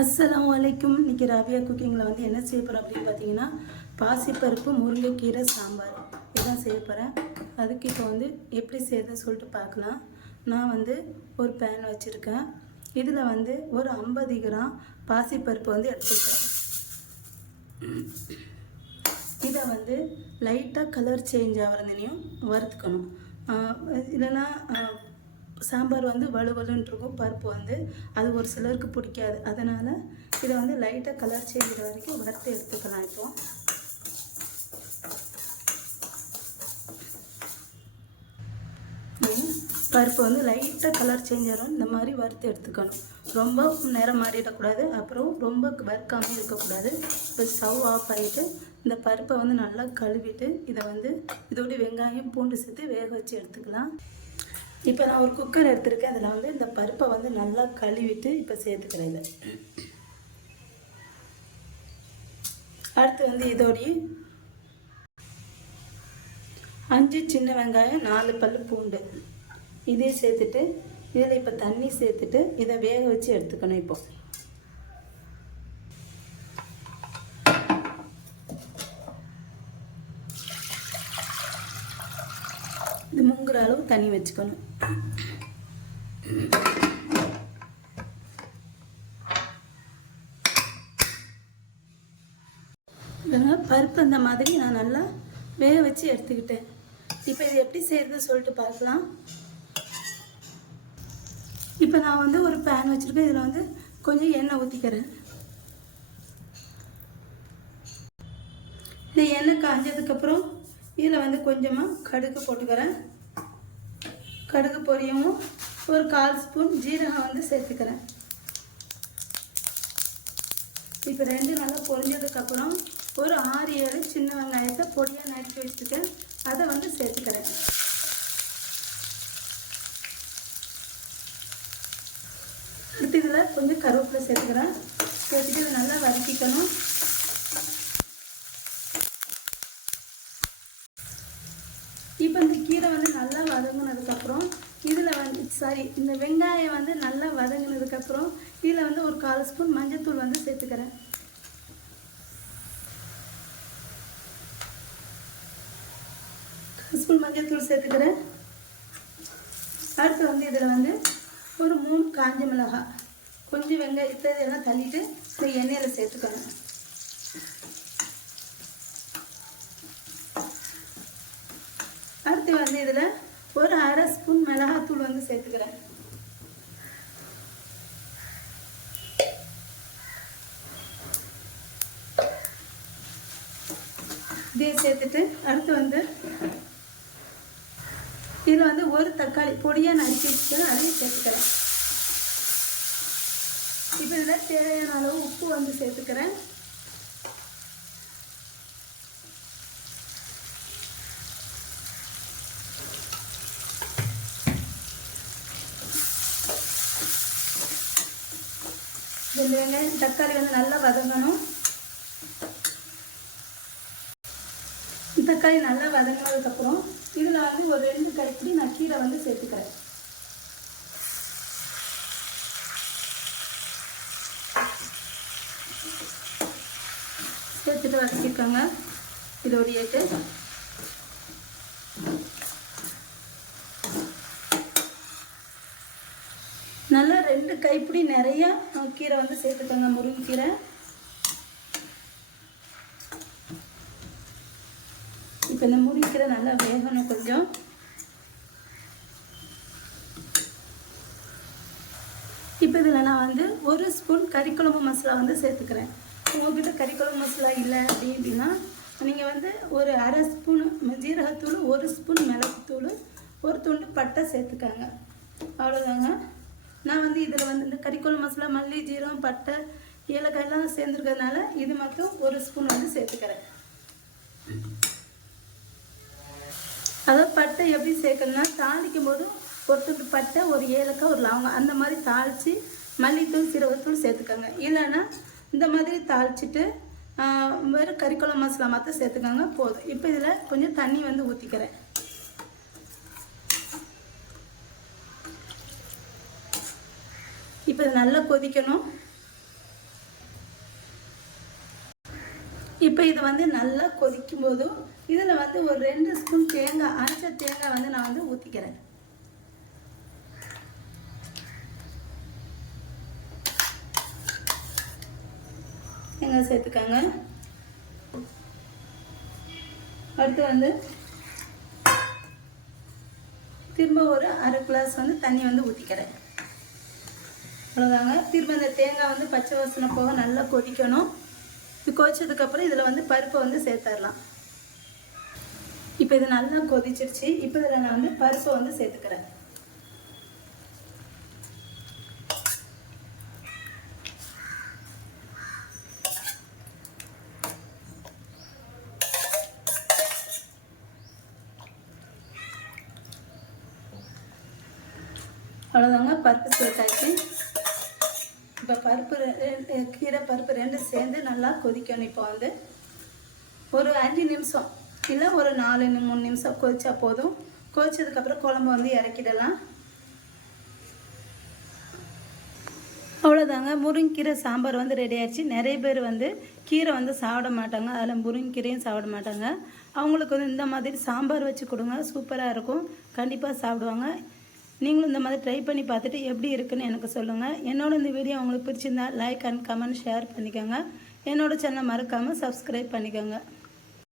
அஸ்லாம் வலைக்கும் இன்றைக்கி ராபியா குக்கிங்கில் வந்து என்ன செய்ய போகிறோம் அப்படின்னு பார்த்தீங்கன்னா பாசிப்பருப்பு முருங்கைக்கீரை சாம்பார். இதான் செய்ய போகிறேன் அதுக்கு இப்போ வந்து எப்படி செய்யறதுன்னு சொல்லிட்டு பார்க்கலாம். நான் வந்து ஒரு பேன் வச்சுருக்கேன். இதில் வந்து ஒரு ஐம்பது கிராம் பாசிப்பருப்பு வந்து எடுத்துக்கிறேன் இதை வந்து லைட்டாக கலர் சேஞ்ச் ஆகிறதுனையும் வறுத்துக்கணும். இல்லைன்னா சாம்பார் வந்து வலுவலுன்னு இருக்கும் பருப்பு வந்து அது ஒரு சிலருக்கு பிடிக்காது. அதனால் இதை வந்து லைட்டாக கலர் சேஞ்ச் வரைக்கும் வறுத்து எடுத்துக்கலாம் இப்போ. பருப்பு வந்து லைட்டாக கலர் சேஞ்ச் ஆகும் இந்த மாதிரி வறுத்து எடுத்துக்கணும். ரொம்ப நேரம் மாறிடக்கூடாது. அப்புறம் ரொம்ப வறுக்காமல் இருக்கக்கூடாது. இப்போ ஸ்டவ் ஆஃப் ஆகிட்டு இந்த பருப்பை வந்து நல்லா கழுவிட்டு இதை வந்து இதோட வெங்காயம் பூண்டு சேர்த்து வேக வச்சு எடுத்துக்கலாம். இப்போ நான் ஒரு குக்கர் எடுத்திருக்கேன். அதில் வந்து இந்த பருப்பை வந்து நல்லா கழுவிட்டு இப்போ சேர்த்துக்கிறேன் இதை. அடுத்து வந்து இதோடைய அஞ்சு சின்ன வெங்காயம் நாலு பல் பூண்டு. இதே சேர்த்துட்டு இதில் இப்போ தண்ணி சேர்த்துட்டு இதை வேக வச்சு எடுத்துக்கணும் இப்போ இது முங்குற அளவு தண்ணி வச்சுக்கணும். இதனால் பருப்பு அந்த மாதிரி நான் நல்லா வேக வச்சு எடுத்துக்கிட்டேன். இப்போ இது எப்படி செய்யறது சொல்லிட்டு பார்க்கலாம். இப்போ நான் வந்து ஒரு பேன் வச்சுருக்கேன். இதில் வந்து கொஞ்சம் எண்ணெய் ஊற்றிக்கிறேன் இந்த எண்ணெய் காஞ்சதுக்கப்புறம் இதில் வந்து கொஞ்சமாக கடுகு போட்டுக்கிறேன். கடுகு பொரியவும் ஒரு கால் ஸ்பூன் ஜீரகம் வந்து சேர்த்துக்கிறேன். இப்போ ரெண்டு நல்லா பொரிஞ்சதுக்கப்புறம் ஒரு ஆறு ஏழு சின்ன வெங்காயத்தை பொடியாக நறுக்கி வச்சுருக்கேன் அதை வந்து சேர்த்துக்கிறேன். அடுத்து இதில் கொஞ்சம் கருவேப்பிலை சேர்த்துக்கிறேன். சேர்த்துட்டு நல்லா வதக்கிக்கணும் இப்போ இந்த கீரை வந்து நல்லா வதங்கினதுக்கப்புறம் இதில் வந்து சாரி இந்த வெங்காயம் வந்து நல்லா வதங்கினதுக்கப்புறம் இதில் வந்து ஒரு கால் ஸ்பூன் மஞ்சத்தூள் வந்து சேர்த்துக்கிறேன். ஸ்பூன் மஞ்சத்தூள் சேர்த்துக்கிறேன். அடுத்து வந்து இதில் வந்து ஒரு மூணு காஞ்ச மிளகாய் கொஞ்சம் வெங்காயத்தை இதெல்லாம் தள்ளிட்டு இந்த எண்ணெயில் சேர்த்துக்கணும். அடுத்து வந்து இதில் ஒரு அரை ஸ்பூன் மிளகாத்தூள் வந்து சேர்த்துக்கிறேன். இதே சேர்த்துட்டு அடுத்து வந்து இதில் வந்து ஒரு தக்காளி பொடியாக நறுக்கி வச்சுட்டு அதையும் சேர்த்துக்கிறேன். இப்போ இதில் தேவையான அளவு உப்பு வந்து சேர்த்துக்கிறேன். இந்த வெங்காயம் தக்காளி வந்து நல்லா வதங்கணும். தக்காளி நல்லா வதங்கினதுக்கப்புறம் இதில் வந்து ஒரு ரெண்டு கைப்பிடி நான் கீரை வந்து சேர்த்துக்கிறேன். சேர்த்துட்டு வதக்கிக்கோங்க. இதோடையேட்டு நல்லா ரெண்டு கைப்பிடி நிறைய கீரை வந்து சேர்த்துக்கோங்க முருங்கைக்கீரை இப்போ இந்த முருங்கைக்கீரை நல்லா வேகணும் கொஞ்சம். இப்போ இதில் நான் வந்து ஒரு ஸ்பூன் கறிக்குழம்பு மசாலா வந்து சேர்த்துக்கிறேன். உங்கள்கிட்ட கறிக்குழம்பு மசாலா இல்லை அப்படி அப்படின்னா நீங்கள் வந்து ஒரு அரை ஸ்பூன் ஜீரகத்தூள் ஒரு ஸ்பூன் மிளகுத்தூள் ஒரு துண்டு பட்டை சேர்த்துக்காங்க. அவ்வளோதாங்க நான் வந்து இதில் வந்து இந்த கறிக்கோள் மசாலா மல்லி ஜீரம் பட்டை ஏலக்காயெல்லாம் சேர்ந்துருக்கிறதுனால இது மட்டும் ஒரு ஸ்பூன் வந்து சேர்த்துக்கிறேன். அதாவது பட்டை எப்படி சேர்க்கணும்னா தாளிக்கும் போது ஒரு துண்டு பட்டை ஒரு ஏலக்காய் ஒரு லவங்கம் அந்த மாதிரி தாளித்து மல்லித்தூள் சீரகத்தூள் சேர்த்துக்கோங்க. இல்லைன்னா இந்த மாதிரி தாளிச்சிட்டு வெறும் கறிக்குழம்பு மசாலா மாற்ற சேர்த்துக்கோங்க போதும். இப்போ இதில் கொஞ்சம் தண்ணி வந்து ஊற்றிக்கிறேன் இப்போ இது நல்லா கொதிக்கணும். இப்போ இது வந்து நல்லா கொதிக்கும் போதும் இதில் வந்து ஒரு ரெண்டு ஸ்பூன் தேங்காய் அரைச்ச தேங்காய் வந்து நான் வந்து ஊற்றிக்கிறேன் தேங்காய் சேர்த்துக்கோங்க. அடுத்து வந்து திரும்ப ஒரு அரை கிளாஸ் வந்து தண்ணி வந்து ஊற்றிக்கிறேன் அவ்வளோதாங்க திரும்ப இந்த தேங்காய் வந்து பச்சை வாசனை போக நல்லா கொதிக்கணும். இது கொதிச்சதுக்கப்புறம் இதில் வந்து பருப்பை வந்து சேர்த்துடலாம் இப்போ இது நல்லா கொதிச்சிருச்சு. இப்போ இதில் நான் வந்து பருப்பை வந்து சேர்த்துக்கிறேன். அவ்வளோதாங்க பருப்பு சேர்த்தாச்சு. இப்போ பருப்பு கீரை பருப்பு ரெண்டும் சேர்ந்து நல்லா கொதிக்கணும். இப்போ வந்து ஒரு அஞ்சு நிமிஷம் இல்லை ஒரு நாலு மூணு நிமிஷம் கொதிச்சா போதும். கொதிச்சதுக்கப்புறம் குழம்பு வந்து இறக்கிடலாம். அவ்வளோதாங்க முருங்கீரை சாம்பார் வந்து ரெடி ஆயிடுச்சு. நிறைய பேர் வந்து கீரை வந்து சாப்பிட மாட்டாங்க. அதில் முருங்கீரையும் சாப்பிட மாட்டாங்க. அவங்களுக்கு வந்து இந்த மாதிரி சாம்பார் வச்சு கொடுங்க. சூப்பராக இருக்கும். கண்டிப்பாக சாப்பிடுவாங்க. நீங்களும் இந்த மாதிரி ட்ரை பண்ணி பார்த்துட்டு எப்படி இருக்குன்னு எனக்கு சொல்லுங்கள் என்னோட இந்த வீடியோ உங்களுக்கு பிடிச்சிருந்தா லைக் அண்ட் கமெண்ட் ஷேர் பண்ணிக்கோங்க. என்னோட சேனலை மறக்காமல் சப்ஸ்கிரைப் பண்ணிக்கோங்க.